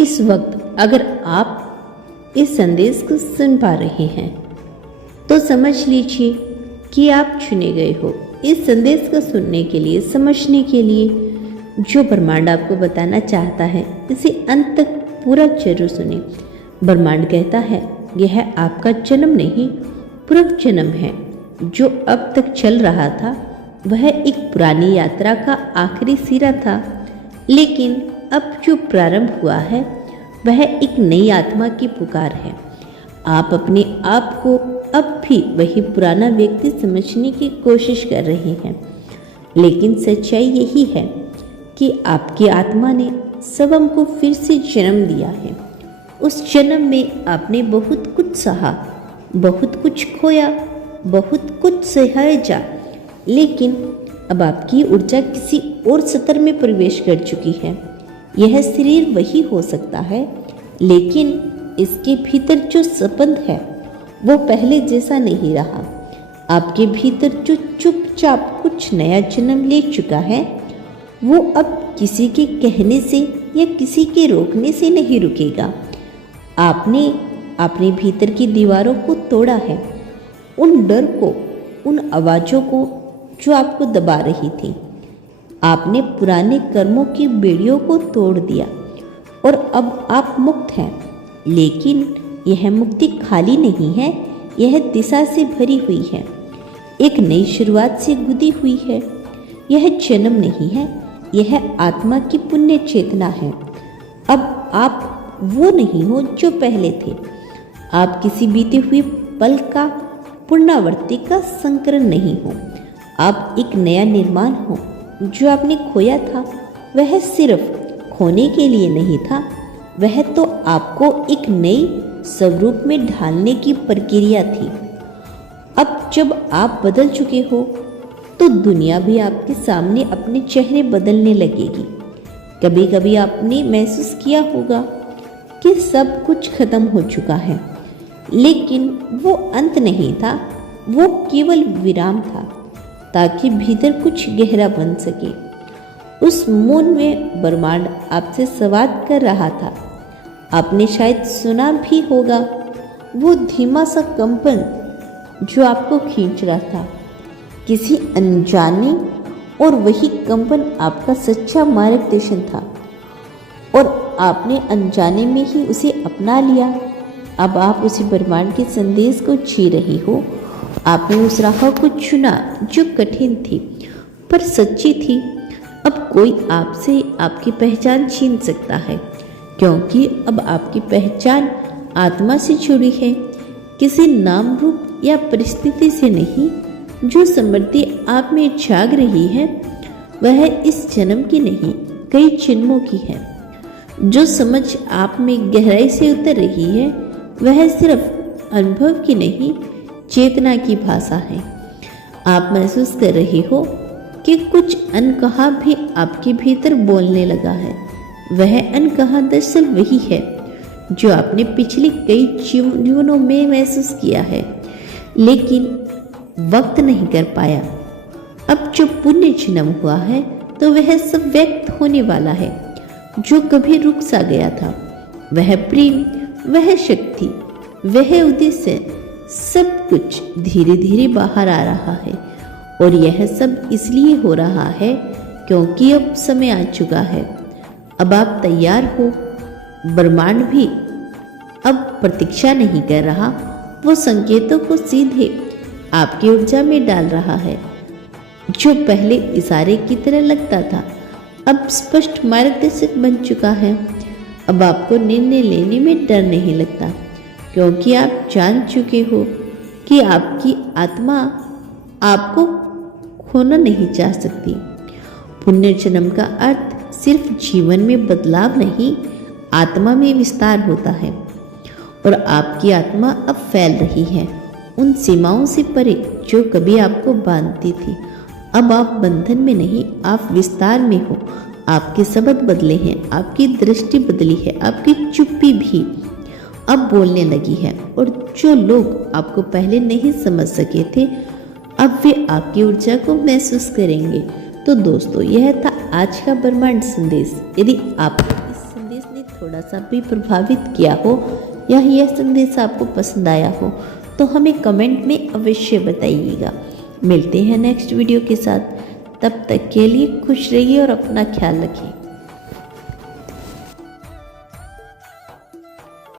इस वक्त अगर आप इस संदेश को सुन पा रहे हैं तो समझ लीजिए कि आप चुने गए हो इस संदेश को सुनने के लिए, समझने के लिए। जो ब्रह्मांड आपको बताना चाहता है इसे अंत तक पूरा जरूर सुने। ब्रह्मांड कहता है यह आपका जन्म नहीं, पूर्व जन्म है। जो अब तक चल रहा था वह एक पुरानी यात्रा का आखिरी सिरा था, लेकिन अब जो प्रारंभ हुआ है वह एक नई आत्मा की पुकार है। आप अपने आप को अब भी वही पुराना व्यक्ति समझने की कोशिश कर रहे हैं, लेकिन सच्चाई यही है कि आपकी आत्मा ने स्वयं को फिर से जन्म दिया है। उस जन्म में आपने बहुत कुछ सहा, बहुत कुछ खोया, बहुत कुछ सहायजा, लेकिन अब आपकी ऊर्जा किसी और स्तर में प्रवेश कर चुकी है। यह शरीर वही हो सकता है, लेकिन इसके भीतर जो संबंध है वो पहले जैसा नहीं रहा। आपके भीतर जो चुपचाप कुछ नया जन्म ले चुका है वो अब किसी के कहने से या किसी के रोकने से नहीं रुकेगा। आपने अपने भीतर की दीवारों को तोड़ा है, उन डर को, उन आवाज़ों को जो आपको दबा रही थी। आपने पुराने कर्मों की बेड़ियों को तोड़ दिया और अब आप मुक्त हैं। लेकिन यह मुक्ति खाली नहीं है, यह दिशा से भरी हुई है, एक नई शुरुआत से गुदी हुई है। यह जन्म नहीं है, यह आत्मा की पुण्य चेतना है। अब आप वो नहीं हो जो पहले थे। आप किसी बीते हुए पल का पुनरावृत्ति का संकलन नहीं हो। आप एक नया निर्माण हो। जो आपने खोया था वह सिर्फ खोने के लिए नहीं था, वह तो आपको एक नई स्वरूप में ढालने की प्रक्रिया थी। अब जब आप बदल चुके हो तो दुनिया भी आपके सामने अपने चेहरे बदलने लगेगी। कभी कभी आपने महसूस किया होगा कि सब कुछ खत्म हो चुका है, लेकिन वो अंत नहीं था, वो केवल विराम था ताकि भीतर कुछ गहरा बन सके। उस मौन में ब्रह्मांड आपसे संवाद कर रहा था। आपने शायद सुना भी होगा वो धीमा सा कंपन जो आपको खींच रहा था, किसी अनजाने, और वही कंपन आपका सच्चा मार्गदर्शन था और आपने अनजाने में ही उसे अपना लिया। अब आप उसी ब्रह्मांड के संदेश को जी रही हो। आपने उस राह को चुना जो कठिन थी पर सच्ची थी। अब कोई आपसे आपकी पहचान छीन सकता है, क्योंकि अब आपकी पहचान आत्मा से जुड़ी है, किसी नाम रूप या परिस्थिति से नहीं। जो समृद्धि आप में जाग रही है वह इस जन्म की नहीं, कई जन्मों की है। जो समझ आप में गहराई से उतर रही है वह सिर्फ अनुभव की नहीं, चेतना की भाषा है। आप महसूस कर रही हो कि कुछ अनकहा भी आपके भीतर बोलने लगा है। वह अनकहा दरअसल वही है जो आपने पिछले कई जीवनों में महसूस किया है, लेकिन वक्त नहीं कर पाया। अब जो पुण्य जन्म हुआ है तो वह सब व्यक्त होने वाला है। जो कभी रुक सा गया था, वह प्रेम, वह शक्ति, वह उद्देश्य, सब कुछ धीरे धीरे बाहर आ रहा है। और यह सब इसलिए हो रहा है क्योंकि अब समय आ चुका है। अब आप तैयार हो। ब्रह्मांड भी अब प्रतीक्षा नहीं कर रहा, वो संकेतों को सीधे आपकी ऊर्जा में डाल रहा है। जो पहले इशारे की तरह लगता था अब स्पष्ट मार्गदर्शक बन चुका है। अब आपको निर्णय लेने में डर नहीं लगता, क्योंकि आप जान चुके हो कि आपकी आत्मा आपको खोना नहीं चाह सकती। पुनर्जन्म का अर्थ सिर्फ जीवन में बदलाव नहीं, आत्मा में विस्तार होता है। और आपकी आत्मा अब फैल रही है उन सीमाओं से परे जो कभी आपको बांधती थी। अब आप बंधन में नहीं, आप विस्तार में हो। आपके शब्द बदले हैं, आपकी दृष्टि बदली है, आपकी चुप्पी भी अब बोलने लगी है। और जो लोग आपको पहले नहीं समझ सके थे अब वे आपकी ऊर्जा को महसूस करेंगे। तो दोस्तों, यह था आज का ब्रह्मांड संदेश। यदि आपको इस संदेश ने थोड़ा सा भी प्रभावित किया हो या यह संदेश आपको पसंद आया हो तो हमें कमेंट में अवश्य बताइएगा। मिलते हैं नेक्स्ट वीडियो के साथ, तब तक के लिए खुश रहिए और अपना ख्याल रखिए।